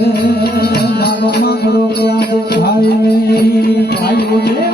લાલો માંગરો ક્યાં ભાઈ ને ભાઈઓ ને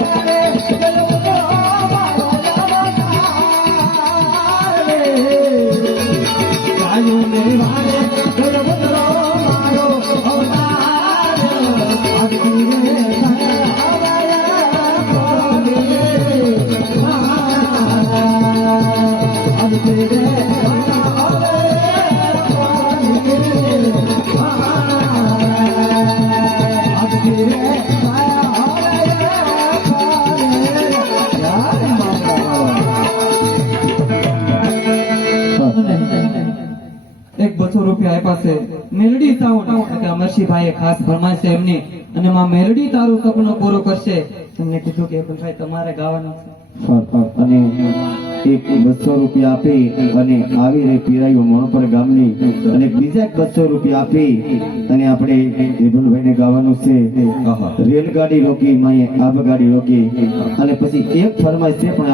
₹200 આપ્યા છે મેલડી સાઉન્ડ કે અમરશીભાઈએ ખાસ ફરમાઈશ છે એમની અને માં મેલડી તારું સપનું પૂરું કરશે એમને કીધું કે ભાઈ તમારે ગાવાનું છે અને એક ₹200 આપી અને આવી રહી પીરાયું મોણપર ગામની અને બીજા ₹200 આપી અને આપણે વિપુલભાઈ ને ગાવાનું છે રેલગાડી રોકી માએ આબગાડી રોકી અને પછી એક ફરમાઈશ છે પણ